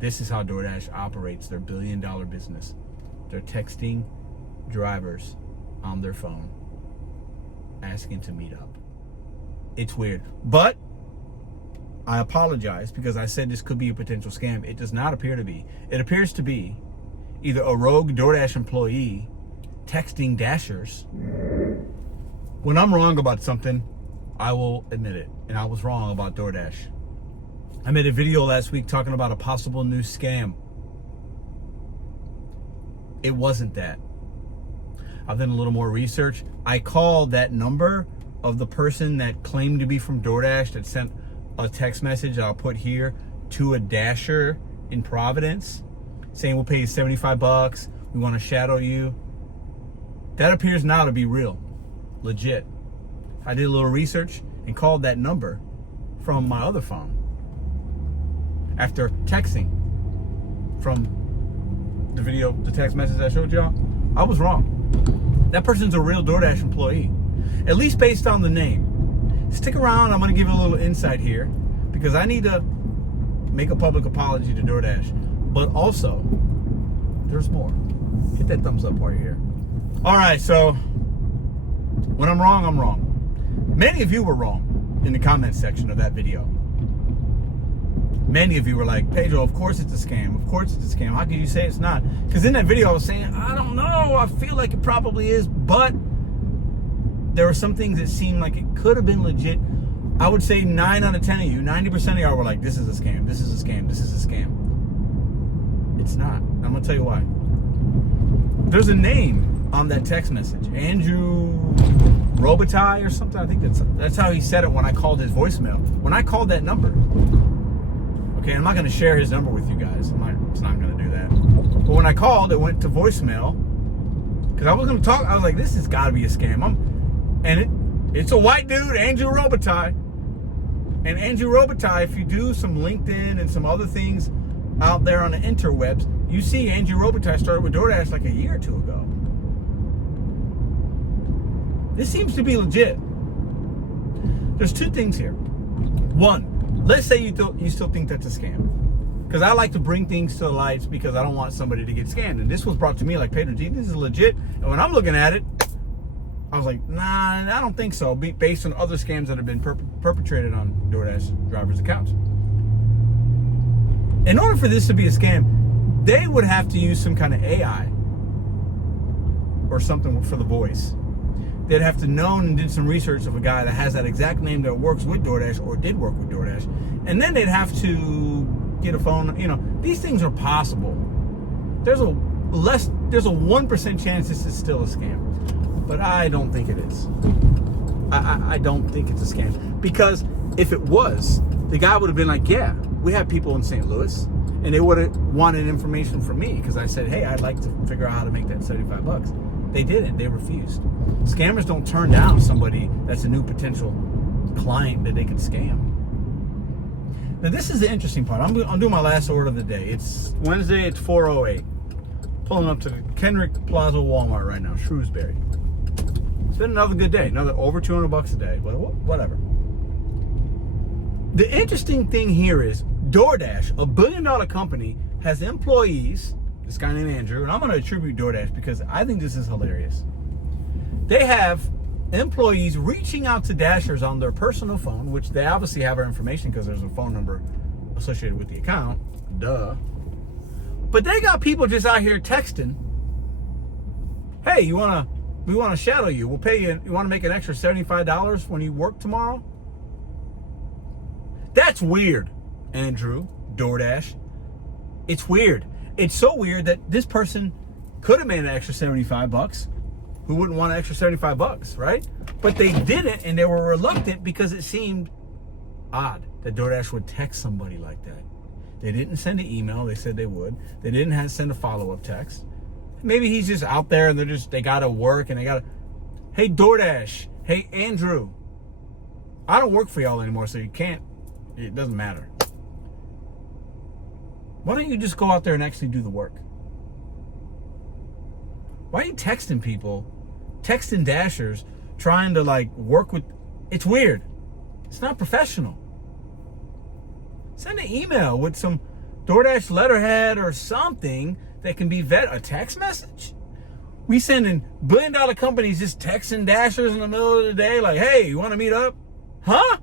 This is how DoorDash operates their billion-dollar business. They're texting drivers on their phone asking to meet up. It's weird. But I apologize because I said this could be a potential scam. It does not appear to be. It appears to be either a rogue DoorDash employee texting Dashers. When I'm wrong about something, I will admit it. And I was wrong about DoorDash. I made a video last week talking about a possible new scam. It wasn't that. I've done a little more research. I called that number of the person that claimed to be from DoorDash that sent a text message I'll put here to a Dasher in Providence saying we'll pay you $75. We want to shadow you. That appears now to be real. Legit. I did a little research and called that number from my other phone after texting from the video, the text message I showed y'all. I was wrong. That person's a real DoorDash employee, at least based on the name. Stick around. I'm going to give you a little insight here because I need to make a public apology to DoorDash. But also, there's more. Hit that thumbs up while you're here. All right, so when I'm wrong, I'm wrong. Many of you were wrong in the comment section of that video. Many of you were like, Pedro, of course it's a scam. Of course it's a scam. How can you say it's not? Because in that video I was saying, I don't know. I feel like it probably is. But there were some things that seemed like it could have been legit. I would say 9 out of 10 of you, 90% of y'all were like, this is a scam. This is a scam. This is a scam. It's not. I'm going to tell you why. There's a name on that text message. Andrew Robitaille or something. I think that's how he said it when I called his voicemail. When I called that number. Okay, I'm not going to share his number with you guys. It's not going to do that. But when I called, it went to voicemail. Because I was going to talk. I was like, this has got to be a scam. It's a white dude, Andrew Robitaille. And Andrew Robitaille, if you do some LinkedIn and some other things out there on the interwebs, you see Andrew Robitaille started with DoorDash like a year or two ago. This seems to be legit. There's two things here. One, let's say you still think that's a scam. Because I like to bring things to the lights because I don't want somebody to get scammed. And this was brought to me like, Pedro, this is legit. And when I'm looking at it, I was like, nah, I don't think so. Based on other scams that have been perpetrated on DoorDash drivers' accounts. In order for this to be a scam, they would have to use some kind of AI or something for the voice. They'd have to know and did some research of a guy that has that exact name that works with DoorDash or did work with DoorDash. And then they'd have to get a phone. You know, these things are possible. There's a 1% chance this is still a scam. But I don't think it is. I don't think it's a scam. Because if it was, the guy would have been like, yeah, we have people in St. Louis. And they would have wanted information from me because I said, hey, I'd like to figure out how to make that $75. They didn't. They refused. Scammers don't turn down somebody that's a new potential client that they could scam. Now, this is the interesting part. I'm doing my last order of the day. It's Wednesday. It's 4:08. Pulling up to the Kendrick Plaza Walmart right now, Shrewsbury. It's been another good day. Another over $200 a day. But whatever. The interesting thing here is DoorDash, a billion-dollar company, has employees. This guy named Andrew, and I'm going to attribute DoorDash because I think this is hilarious. They have employees reaching out to Dashers on their personal phone, which they obviously have our information because there's a phone number associated with the account. Duh. But they got people just out here texting, hey, we want to shadow you. We'll pay you. You want to make an extra $75 when you work tomorrow? That's weird, Andrew, DoorDash. It's weird. It's so weird that this person could have made an extra $75. Who wouldn't want an extra $75, right? But they didn't, and they were reluctant because it seemed odd that DoorDash would text somebody like that. They didn't send an email. They said they would. They didn't send a follow-up text. Maybe he's just out there and they got to work and they got to, hey, DoorDash, hey, Andrew, I don't work for y'all anymore, so you can't, it doesn't matter. Why don't you just go out there and actually do the work? Why are you texting people, texting Dashers, trying to like work with, it's weird. It's not professional. Send an email with some DoorDash letterhead or something that can be vet. A text message? We sending billion-dollar companies just texting Dashers in the middle of the day like, hey, you want to meet up? Huh?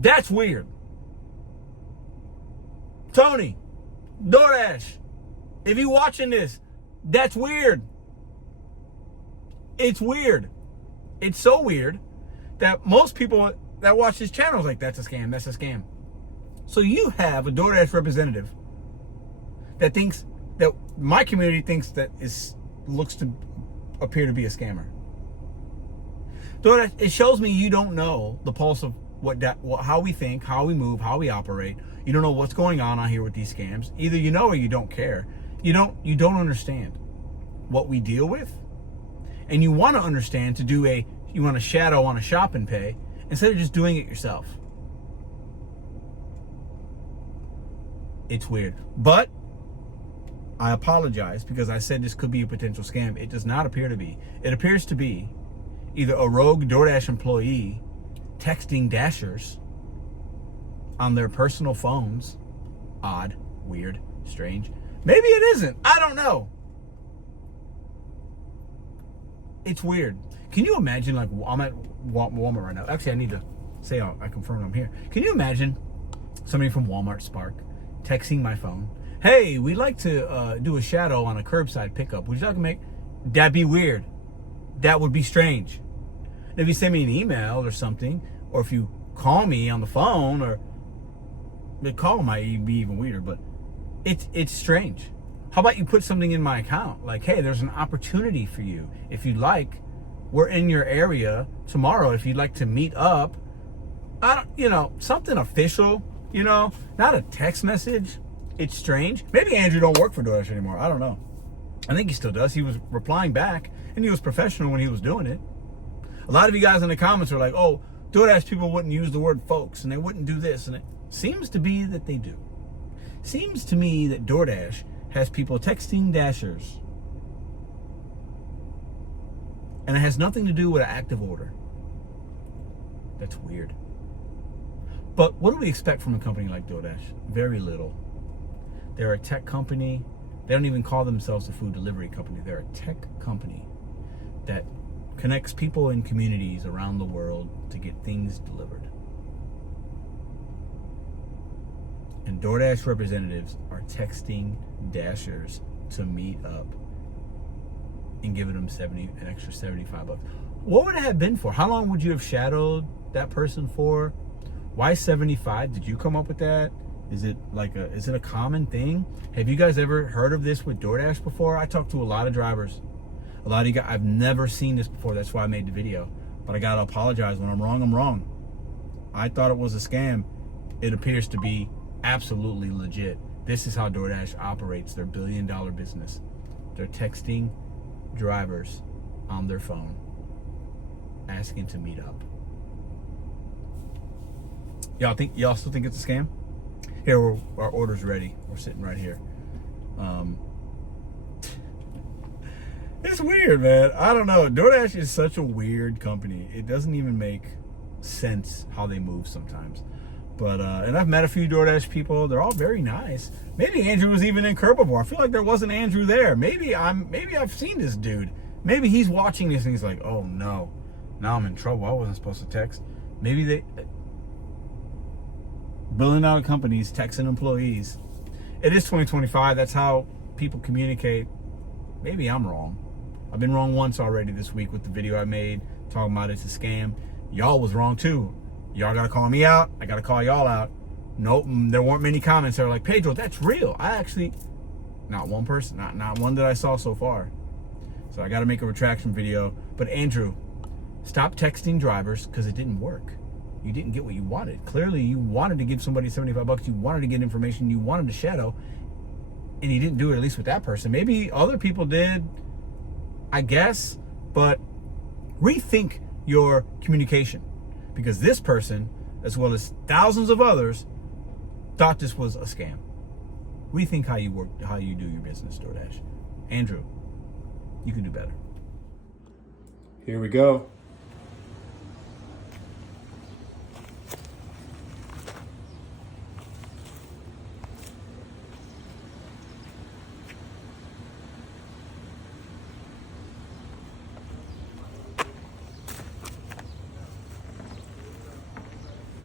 That's weird. Tony, DoorDash, if you watching this, that's weird. It's weird. It's so weird that most people that watch this channel is like, that's a scam, that's a scam. So you have a DoorDash representative that thinks that my community thinks that looks to appear to be a scammer. DoorDash, it shows me you don't know the pulse of how we think, how we move, how we operate. You don't know what's going on here with these scams. Either you know or you don't care. You don't understand what we deal with, and you want to understand you want to shadow on a shop and pay instead of just doing it yourself. It's weird, but I apologize because I said this could be a potential scam. It does not appear to be. It appears to be either a rogue DoorDash employee texting Dashers on their personal phones. Odd, weird, strange. Maybe it isn't. I don't know. It's weird. Can you imagine, like, I'm at Walmart right now. Actually, I need to say I confirmed I'm here. Can you imagine somebody from Walmart Spark texting my phone, hey, we'd like to do a shadow on a curbside pickup. Would you like to make? That'd be weird. That would be strange. If you send me an email or something, or if you call me on the phone, or the call might be even weirder, but it's strange. How about you put something in my account? Like, hey, there's an opportunity for you. If you'd like, we're in your area tomorrow. If you'd like to meet up, something official, not a text message. It's strange. Maybe Andrew don't work for DoorDash anymore. I don't know. I think he still does. He was replying back, and he was professional when he was doing it. A lot of you guys in the comments are like, oh, DoorDash people wouldn't use the word folks, and they wouldn't do this. And it seems to be that they do. Seems to me that DoorDash has people texting Dashers. And it has nothing to do with an active order. That's weird. But what do we expect from a company like DoorDash? Very little. They're a tech company. They don't even call themselves a food delivery company. They're a tech company that connects people in communities around the world to get things delivered. And DoorDash representatives are texting Dashers to meet up and giving them an extra $75. What would it have been for? How long would you have shadowed that person for? Why 75? Did you come up with that? Is it a common thing? Have you guys ever heard of this with DoorDash before? I talked to a lot of drivers. A lot of you guys, I've never seen this before. That's why I made the video. But I gotta apologize. When I'm wrong, I'm wrong. I thought it was a scam. It appears to be absolutely legit. This is how DoorDash operates their billion-dollar business. They're texting drivers on their phone asking to meet up. Y'all still think it's a scam? Here, our order's ready. We're sitting right here. It's weird, man. I don't know. DoorDash is such a weird company. It doesn't even make sense how they move sometimes. But and I've met a few DoorDash people. They're all very nice. Maybe Andrew was even in Kerbivore. I feel like there wasn't Andrew there. Maybe I've seen this dude. Maybe he's watching this and he's like, oh no, now I'm in trouble. I wasn't supposed to text. Maybe billion-dollar companies texting employees. It is 2025. That's how people communicate. Maybe I'm wrong. I've been wrong once already this week with the video I made talking about it's a scam. Y'all was wrong too. Y'all gotta call me out. I gotta call y'all out. Nope, there weren't many comments that were like, Pedro, that's real. I actually, not one person, not one that I saw so far. So I gotta make a retraction video. But Andrew, stop texting drivers because it didn't work. You didn't get what you wanted. Clearly you wanted to give somebody $75. You wanted to get information. You wanted to shadow. And you didn't do it, at least with that person. Maybe other people did, I guess. But rethink your communication. Because this person, as well as thousands of others, thought this was a scam. Rethink how you do your business, DoorDash. Andrew, you can do better. Here we go.